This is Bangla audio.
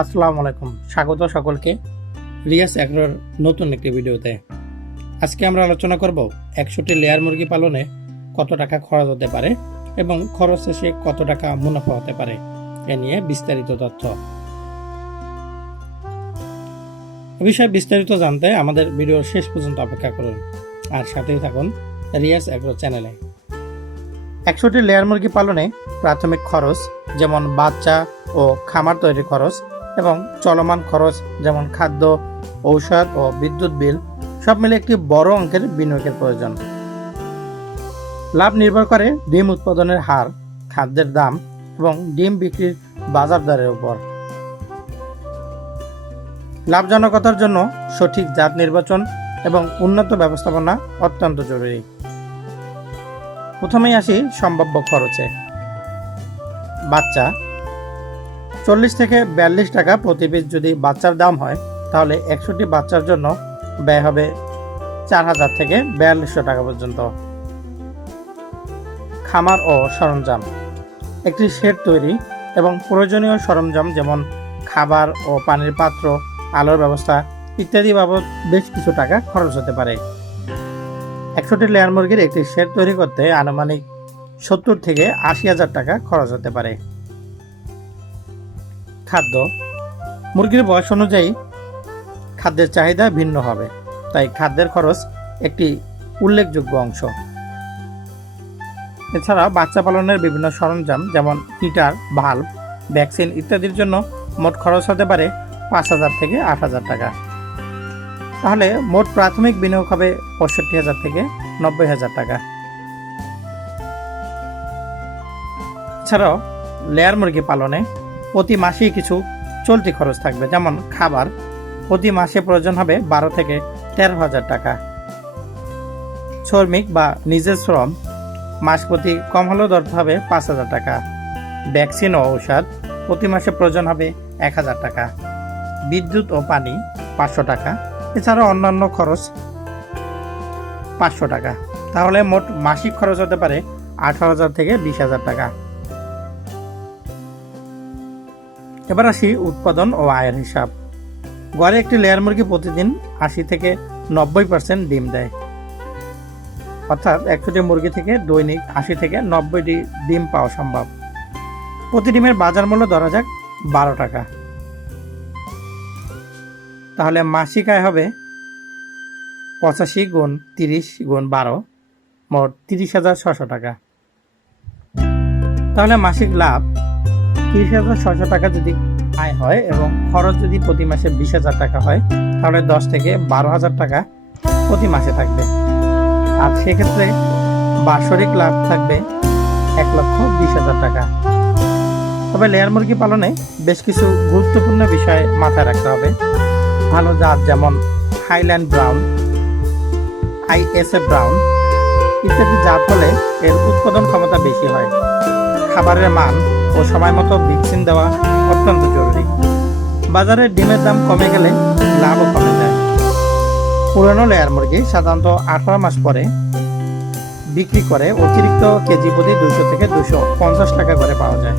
আসসালামু আলাইকুম। স্বাগত সকলকে রিয়াস অ্যাগ্রোর নতুন একটি ভিডিওতে। আজকে আমরা আলোচনা করব একশোটি লেয়ার মুরগি পালনে কত টাকা খরচ হতে পারে এবং খরচ শেষে কত টাকা মুনাফা হতে পারে এ নিয়ে বিস্তারিত তথ্য। বিষয়ে বিস্তারিত জানতে আমাদের ভিডিওর শেষ পর্যন্ত অপেক্ষা করুন আর সাথেই থাকুন রিয়াস অ্যাগ্রো চ্যানেলে। একশোটি লেয়ার মুরগি পালনে প্রাথমিক খরচ যেমন বাচ্চা ও খামার তৈরি খরচ এবং চলমান খরচ যেমন খাদ্য, ঔষধ ও বিদ্যুৎ বিল, সব মিলে একটি বড় অঙ্কের বিনিয়োগের প্রয়োজন। লাভ নির্ভর করে ডিম উৎপাদনের হার, খাদ্যের দাম এবং ডিম বিক্রির বাজার দরের উপর। লাভজনকতার জন্য সঠিক জাত নির্বাচন এবং উন্নত ব্যবস্থাপনা অত্যন্ত জরুরি। প্রথমেই আসি সম্ভাব্য খরচে। বাচ্চা চল্লিশ থেকে বিয়াল্লিশ টাকা প্রতি পিস যদি বাচ্চার দাম হয়, তাহলে একশোটি বাচ্চার জন্য ব্যয় হবে চার হাজার থেকে বিয়াল্লিশশো টাকা পর্যন্ত। খামার ও সরঞ্জাম। একটি শেড তৈরি এবং প্রয়োজনীয় সরঞ্জাম যেমন খাবার ও পানির পাত্র, আলোর ব্যবস্থা ইত্যাদি বাবদ বেশ কিছু টাকা খরচ হতে পারে। একশোটি লেয়ার মুরগির একটি শেড তৈরি করতে আনুমানিক সত্তর থেকে আশি হাজার টাকা খরচ হতে পারে। খাদ্য মুরগির বয়স অনুযায়ী খাদ্যের চাহিদা ভিন্ন হবে। তাই খাদ্যের খরচ একটি উল্লেখযোগ্য অংশ। এছাড়া বাচ্চা পালনের বিভিন্ন সরঞ্জাম যেমন হিটার, ভাল্ব, ভ্যাকসিন ইত্যাদির জন্য মোট খরচ হতে পারে পাঁচ হাজার থেকে আট হাজার টাকা। তাহলে মোট প্রাথমিক বিনিয়োগ হবে পঁয়ষট্টি হাজার থেকে নব্বই হাজার টাকা। এছাড়াও লেয়ার মুরগি পালনে প্রতি মাসেই কিছু চলতি খরচ থাকবে। যেমন খাবার, প্রতি মাসে প্রয়োজন হবে বারো থেকে তেরো হাজার টাকা। শ্রমিক বা নিজের শ্রম মাস প্রতি কম হলেও ধরতে হবে পাঁচ হাজার টাকা। ভ্যাকসিন ও ঔষধ প্রতি মাসে প্রয়োজন হবে এক হাজার টাকা। বিদ্যুৎ ও পানি পাঁচশো টাকা। এছাড়া অন্যান্য খরচ পাঁচশো টাকা। তাহলে মোট মাসিক খরচ হতে পারে আঠারো হাজার থেকে বিশ হাজার টাকা। এবার আসি উৎপাদন ও আয়ের হিসাব। গড়ে একটি লেয়ার মুরগি প্রতিদিন আশি থেকে নব্বই পার্সেন্ট ডিম দেয়। অর্থাৎ একশোটি মুরগি থেকে দৈনিক আশি থেকে নব্বইটি ডিম পাওয়া সম্ভব। প্রতি ডিমের বাজার মূল্য ধরা যাক বারো টাকা। তাহলে মাসিক আয় হবে পঁচাশি গুণ তিরিশ গুণ বারো, মোট তিরিশ হাজার ছশো টাকা। তাহলে মাসিক লাভ তিরিশ হাজার ছশো টাকা যদি আয় হয় এবং খরচ যদি প্রতি মাসে বিশ হাজার টাকা হয়, তাহলে দশ থেকে বারো হাজার টাকা প্রতি মাসে থাকবে। আর সেক্ষেত্রে বাৎসরিক লাভ থাকবে এক লক্ষ বিশ হাজার টাকা। তবে লেয়ার মুরগি পালনে বেশ কিছু গুরুত্বপূর্ণ বিষয় মাথায় রাখতে হবে। ভালো জাত যেমন হাইল্যান্ড ব্রাউন আইএসএ ব্রাউন ইত্যাদি জাত হলে এর উৎপাদন ক্ষমতা বেশি হয়। খাবারের মান ও সময় মতো ভ্যাকসিন দেওয়া অত্যন্ত জরুরি। বাজারে ডিমের দাম কমে গেলে লাভও কমে যায়। পুরানো লেয়ার মুরগি সাধারণত আঠারো মাস পরে বিক্রি করে অতিরিক্ত কেজি প্রতি দুশো থেকে দুশো পঞ্চাশ টাকা করে পাওয়া যায়।